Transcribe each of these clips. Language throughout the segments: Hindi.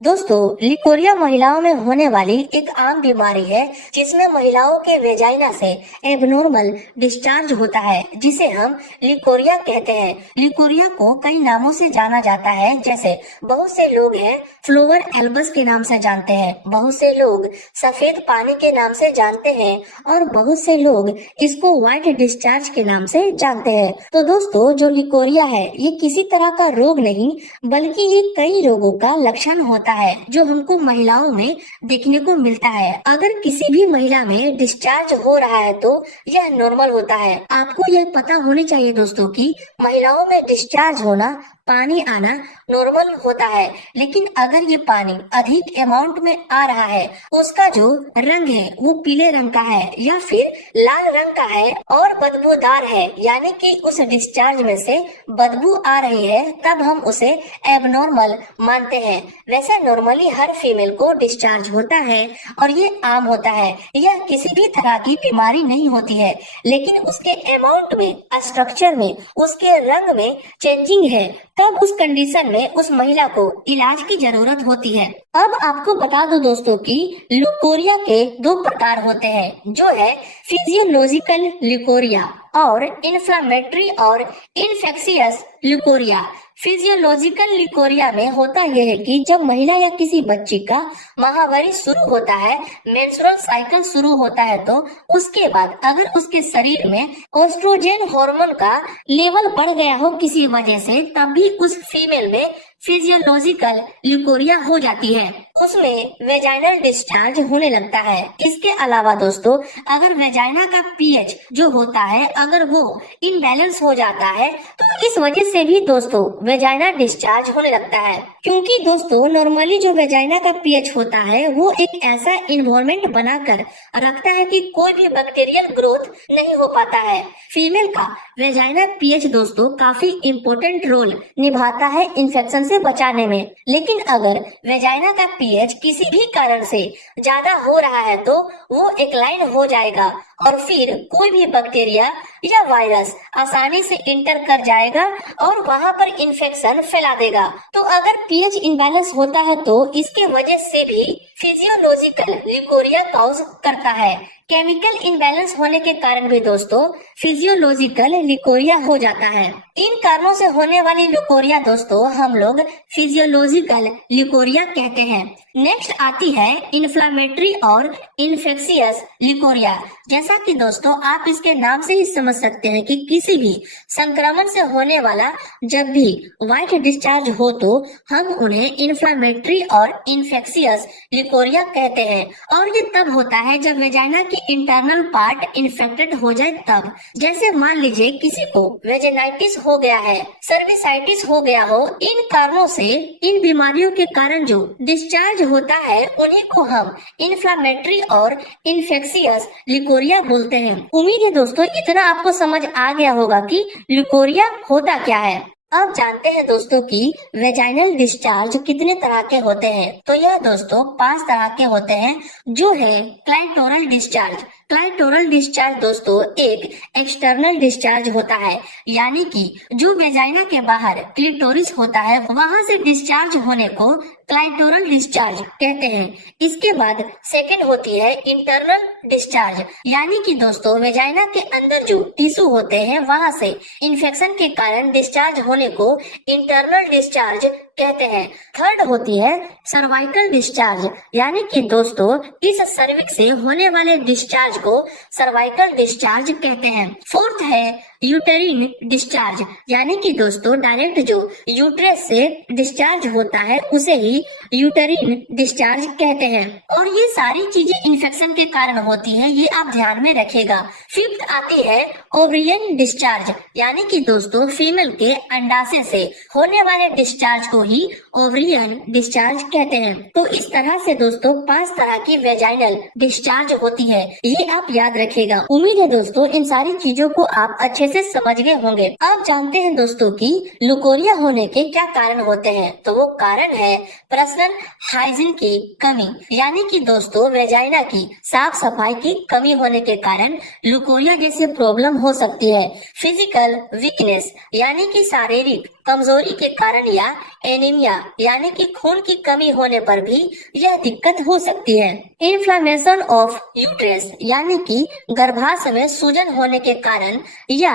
दोस्तों, लिकोरिया महिलाओं में होने वाली एक आम बीमारी है जिसमें महिलाओं के वेजाइना से एबनॉर्मल डिस्चार्ज होता है, जिसे हम लिकोरिया कहते हैं। लिकोरिया को कई नामों से जाना जाता है, जैसे बहुत से लोग हैं फ्लोवर एल्बस के नाम से जानते हैं, बहुत से लोग सफेद पानी के नाम से जानते हैं और बहुत से लोग इसको व्हाइट डिस्चार्ज के नाम से जानते हैं। तो दोस्तों, जो लिकोरिया है ये किसी तरह का रोग नहीं बल्कि ये कई रोगों का लक्षण होता है जो हमको महिलाओं में देखने को मिलता है। अगर किसी भी महिला में डिस्चार्ज हो रहा है तो यह नॉर्मल होता है। आपको यह पता होनी चाहिए दोस्तों कि महिलाओं में डिस्चार्ज होना, पानी आना नॉर्मल होता है, लेकिन अगर ये पानी अधिक अमाउंट में आ रहा है, उसका जो रंग है वो पीले रंग का है या फिर लाल रंग का है और बदबूदार है, यानी कि उस डिस्चार्ज में से बदबू आ रही है, तब हम उसे एबनॉर्मल मानते हैं। वैसे नॉर्मली हर फीमेल को डिस्चार्ज होता है और ये आम होता है। यह किसी भी तरह की बीमारी नहीं होती है, लेकिन उसके अमाउंट में, स्ट्रक्चर में, उसके रंग में चेंजिंग है, तब उस कंडीशन में उस महिला को इलाज की जरूरत होती है। अब आपको बता दो दोस्तों कि लिकोरिया के दो प्रकार होते हैं, जो है फिजियोलॉजिकल लिकोरिया और इन्फ्लामेटरी और इन्फेक्शियस लिकोरिया। फिजियोलॉजिकल लिकोरिया में होता यह है कि जब महिला या किसी बच्ची का माहवारी शुरू होता है, मेंस्ट्रुअल साइकिल शुरू होता है, तो उसके बाद अगर उसके शरीर में एस्ट्रोजन हार्मोन का लेवल बढ़ गया हो किसी वजह से, तब भी उस फीमेल में फिजियोलॉजिकल लिकोरिया हो जाती है, उसमें वेजाइनल डिस्चार्ज होने लगता है। इसके अलावा दोस्तों, अगर वेजाइना का पीएच जो होता है अगर वो इनबैलेंस हो जाता है, तो इस वजह से भी दोस्तों वेजाइना डिस्चार्ज होने लगता है। क्योंकि दोस्तों नॉर्मली जो वेजाइना का पीएच होता है वो एक ऐसा इन्वायरमेंट बनाकर रखता है कि कोई भी बैक्टीरियल ग्रोथ नहीं हो पाता है। फीमेल का वेजाइना पीएच दोस्तों काफी इम्पोर्टेंट रोल निभाता है इन्फेक्शन से बचाने में, लेकिन अगर वेजाइना का पीएच किसी भी कारण से ज्यादा हो रहा है तो वो एक्लाइन हो जाएगा और फिर कोई भी बैक्टीरिया या वायरस आसानी से इंटर कर जाएगा और वहां पर इन्फेक्शन फैला देगा। तो अगर पीएच इम्बैलेंस होता है तो इसके वजह से भी फिजियोलॉजिकल लिकोरिया कॉज करता है। केमिकल इम्बैलेंस होने के कारण भी दोस्तों फिजियोलॉजिकल लिकोरिया हो जाता है। इन कारणों से होने वाली लिकोरिया दोस्तों हम लोग फिजियोलॉजिकल लिकोरिया कहते हैं। नेक्स्ट आती है इन्फ्लामेटरी और इन्फेक्शियस लिकोरिया। जैसा कि दोस्तों आप इसके नाम से ही समझ सकते हैं कि किसी भी संक्रमण से होने वाला जब भी व्हाइट डिस्चार्ज हो तो हम उन्हें इन्फ्लामेटरी और इन्फेक्शियस लिकोरिया कहते हैं। और ये तब होता है जब वेजाइना की इंटरनल पार्ट इन्फेक्टेड हो जाए तब। जैसे मान लीजिए किसी को वेजिनाइटिस हो गया है, सर्विसाइटिस हो गया हो, इन कारणों से, इन बीमारियों के कारण जो डिस्चार्ज होता है उन्हीं को हम इन्फ्लामेटरी और इन्फेक्शियस लिकोरिया बोलते हैं। उम्मीद है दोस्तों इतना आपको समझ आ गया होगा कि लिकोरिया होता क्या है। अब जानते हैं दोस्तों कि वेजाइनल डिस्चार्ज कितने तरह के होते हैं। तो यह दोस्तों 5 तरह के होते हैं, जो है क्लाइटोरल डिस्चार्ज। क्लाइटोरल डिस्चार्ज दोस्तों एक एक्सटर्नल डिस्चार्ज होता है, यानी कि जो वेजाइना के बाहर क्लिटोरिस होता है वहां से डिस्चार्ज होने को क्लाइटोरल डिस्चार्ज कहते हैं। इसके बाद सेकंड होती है इंटरनल डिस्चार्ज, यानी कि दोस्तों वेजाइना के अंदर जो टिश्यू होते हैं वहां से इन्फेक्शन के कारण डिस्चार्ज होने को इंटरनल डिस्चार्ज कहते हैं। थर्ड होती है सर्वाइकल डिस्चार्ज, यानी कि दोस्तों इस सर्विक्स से होने वाले डिस्चार्ज को सर्वाइकल डिस्चार्ज कहते हैं। फोर्थ है यूटेरिन डिस्चार्ज, यानी कि दोस्तों डायरेक्ट जो यूट्रस से डिस्चार्ज होता है उसे ही यूटेरिन डिस्चार्ज कहते हैं। और ये सारी चीजें इन्फेक्शन के कारण होती है, ये आप ध्यान में रखेगा। फिफ्थ आती है ओवरियन डिस्चार्ज, यानी कि दोस्तों फीमेल के अंडाशय से होने वाले डिस्चार्ज को ही ओवरियन डिस्चार्ज कहते हैं। तो इस तरह से दोस्तों 5 तरह की वेजाइनल डिस्चार्ज होती है, ये आप याद रखेगा। उम्मीद है दोस्तों इन सारी चीजों को आप अच्छे से समझ गए होंगे। अब जानते हैं दोस्तों कि लिकोरिया होने के क्या कारण होते हैं। तो वो कारण है पर्सनल हाइजीन की कमी, यानी कि दोस्तों वेजाइना की साफ सफाई की कमी होने के कारण लिकोरिया जैसी प्रॉब्लम हो सकती है। फिजिकल वीकनेस, यानी कि शारीरिक कमजोरी के कारण या एनीमिया यानी कि खून की कमी होने पर भी यह दिक्कत हो सकती है। इन्फ्लामेशन ऑफ यूट्रस यानी कि गर्भाशय में सूजन होने के कारण या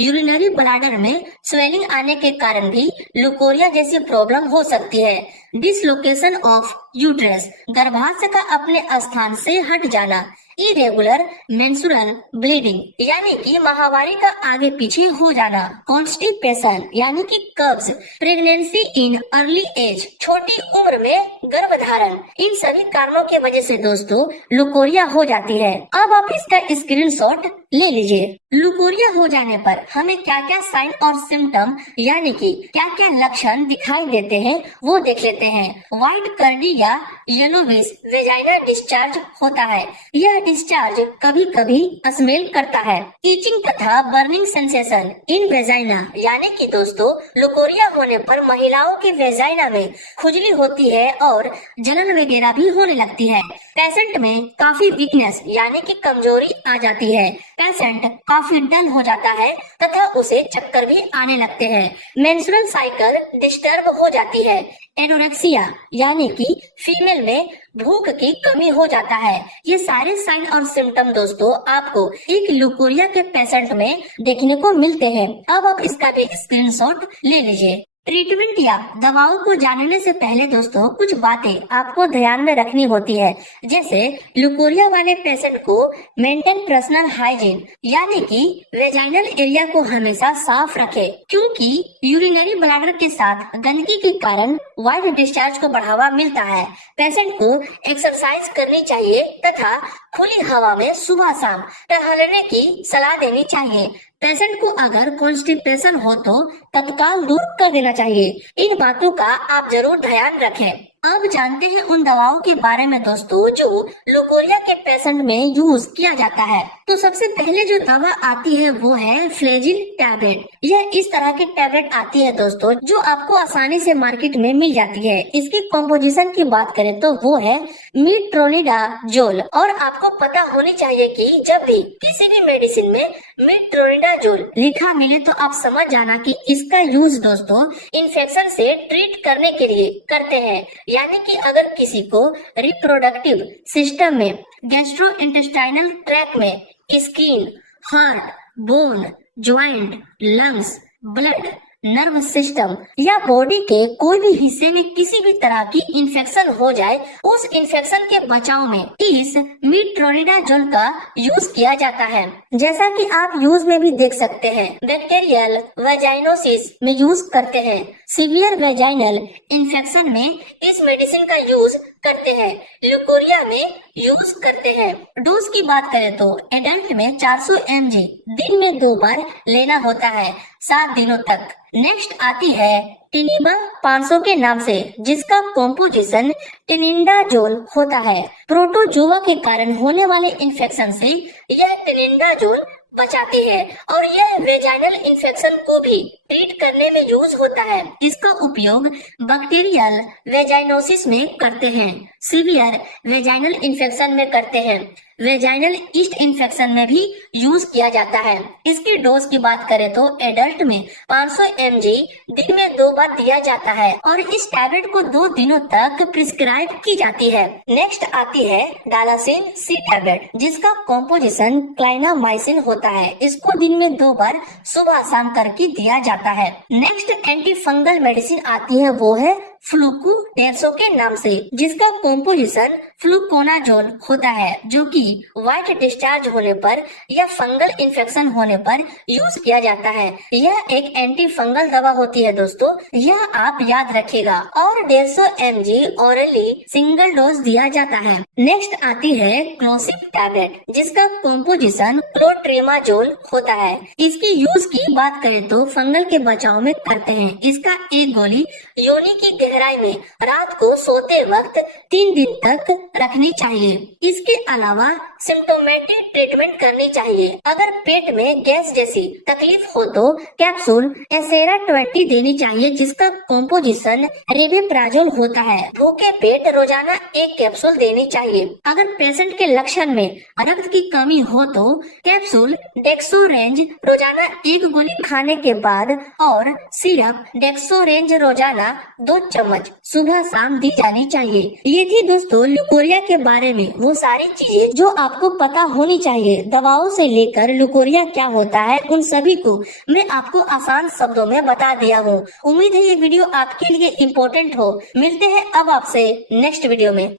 यूरिनरी ब्लैडर में स्वेलिंग आने के कारण भी लुकोरिया जैसी प्रॉब्लम हो सकती है। डिसलोकेशन ऑफ यूट्रस गर्भाशय का अपने स्थान से हट जाना। इरेगुलर मेंस्ट्रुअल ब्लीडिंग यानी कि माहवारी का आगे पीछे हो जाना। कॉन्स्टिपेशन यानी कि कब्ज। प्रेगनेंसी इन अर्ली एज छोटी उम्र में गर्भधारण। इन सभी कारणों की वजह से दोस्तों लुकोरिया हो जाती है। अब आप इसका स्क्रीनशॉट ले लीजिए। लुकोरिया हो जाने पर हमें क्या क्या साइन और सिम्टम यानी कि क्या क्या लक्षण दिखाई देते हैं वो देख लेते हैं। व्हाइट कर्डी या येलोविश वेजाइनल डिस्चार्ज होता है। यह डिस्चार्ज कभी कभी स्मेल करता है। ईचिंग तथा बर्निंग सेंसेशन इन वेजाइना यानी कि दोस्तों लुकोरिया होने पर महिलाओं के वेजाइना में खुजली होती है और जलन वगैरह भी होने लगती है। पेशेंट में काफी वीकनेस यानी कि कमजोरी आ जाती है। पेशेंट काफी डल हो जाता है तथा उसे चक्कर भी आने लगते हैं। मेंस्ट्रुअल साइकिल डिस्टर्ब हो जाती है। एनोरेक्सिया यानी कि फीमेल में भूख की कमी हो जाता है। ये सारे साइन और सिम्टम दोस्तों आपको एक लुकोरिया के पेशेंट में देखने को मिलते हैं। अब आप इसका भी स्क्रीनशॉट ले लीजिए। ट्रीटमेंट या दवाओं को जानने से पहले दोस्तों कुछ बातें आपको ध्यान में रखनी होती है। जैसे लुकोरिया वाले पेशेंट को मेंटेन पर्सनल हाइजीन यानी कि वेजाइनल एरिया को हमेशा साफ रखें, क्योंकि यूरिनरी ब्लैडर के साथ गंदगी के कारण व्हाइट डिस्चार्ज को बढ़ावा मिलता है। पेशेंट को एक्सरसाइज करनी चाहिए तथा खुली हवा में सुबह शाम टहलने की सलाह देनी चाहिए। पेशेंट को अगर कॉन्स्टिपेशन हो तो तत्काल दूर कर देना चाहिए। इन बातों का आप जरूर ध्यान रखें। अब जानते हैं उन दवाओं के बारे में दोस्तों जो लुकोरिया के पेशेंट में यूज किया जाता है। तो सबसे पहले जो दवा आती है वो है फ्लेजिल टैबलेट। यह इस तरह की टैबलेट आती है दोस्तों जो आपको आसानी से मार्केट में मिल जाती है। इसकी कॉम्पोजिशन की बात करें तो वो है मीट्रोनिडाजोल। और आपको पता होनी चाहिए कि जब भी किसी भी मेडिसिन में मीट्रोनिडाजोल लिखा मिले तो आप समझ जाना कि इसका यूज दोस्तों इन्फेक्शन से ट्रीट करने के लिए करते हैं। यानी कि अगर किसी को रिप्रोडक्टिव सिस्टम में, गैस्ट्रोइंटेस्टाइनल ट्रैक्ट में, skin, heart, bone, joint, lungs, blood, nerve system या बॉडी के कोई भी हिस्से में किसी भी तरह की इन्फेक्शन हो जाए, उस इन्फेक्शन के बचाव में इस मीट्रोनिडाजोल का यूज किया जाता है। जैसा कि आप यूज में भी देख सकते हैं, बैक्टीरियल वेजाइनोसिस में यूज करते हैं। सीवियर वेजाइनल इन्फेक्शन में इस मेडिसिन का यूज करते हैं। लुकोरिया में यूज करते हैं। डोज की बात करें तो एडल्ट में 400 mg दिन में 2 बार लेना होता है 7 दिनों तक। नेक्स्ट आती है टिनिबा 500 के नाम से, जिसका कॉम्पोजिशन टिनिडाजोल होता है। प्रोटोजोआ के कारण होने वाले इन्फेक्शन से यह टिनिडाजोल बचाती है और यह वेजाइनल इन्फेक्शन को भी ट्रीट करने में यूज होता है। इसका उपयोग बैक्टीरियल वेजाइनोसिस में करते हैं, सीवियर वेजाइनल इन्फेक्शन में करते हैं, वेजाइनल ईस्ट इन्फेक्शन में भी यूज किया जाता है। इसकी डोज की बात करें तो एडल्ट में 500 mg दिन में 2 बार दिया जाता है और इस टैबलेट को 2 दिनों तक प्रिस्क्राइब की जाती है। नेक्स्ट आती है डालासिन सी टैबलेट, जिसका कॉम्पोजिशन क्लाइनामाइसिन होता है। इसको दिन में 2 बार सुबह शाम करके दिया जाता है। नेक्स्ट एंटी फंगल मेडिसिन आती है, वो है फ्लूकू 150 के नाम से, जिसका कॉम्पोजिशन फ्लूकोनाजोल होता है, जो कि व्हाइट डिस्चार्ज होने पर या फंगल इन्फेक्शन होने पर यूज किया जाता है। यह एक एंटी फंगल दवा होती है दोस्तों, यह आप याद रखिएगा। और 150 mg ओरली सिंगल डोज दिया जाता है। नेक्स्ट आती है क्लोसिप टैबलेट, जिसका कॉम्पोजिशन क्लोट्रेमाजोल होता है। इसकी यूज की बात करें तो फंगल के बचाव में करते हैं। इसका एक गोली योनि की गहराई में रात को सोते वक्त 3 दिन तक रखनी चाहिए। इसके अलावा सिम्टोमेटिक ट्रीटमेंट करनी चाहिए। अगर पेट में गैस जैसी तकलीफ हो तो कैप्सूल एसेरा 20 देनी चाहिए, जिसका कॉम्पोजिशन रिवेप्राजोल होता है। भूखे पेट रोजाना 1 कैप्सूल देनी चाहिए। अगर पेशेंट के लक्षण में रक्त की कमी हो तो कैप्सूल डेक्सोरेंज रोजाना 1 गोली खाने के बाद और सिरप डेक्सोरेंज रोजाना 2 चम्मच सुबह शाम दी जानी चाहिए। ये थी दोस्तों ल्यूकोरिया के बारे में वो सारी चीजें जो आपको पता होनी चाहिए। दवाओं से लेकर ल्यूकोरिया क्या होता है उन सभी को मैं आपको आसान शब्दों में बता दिया हूँ। उम्मीद है ये वीडियो आपके लिए इम्पोर्टेंट हो। मिलते हैं अब आपसे नेक्स्ट वीडियो में।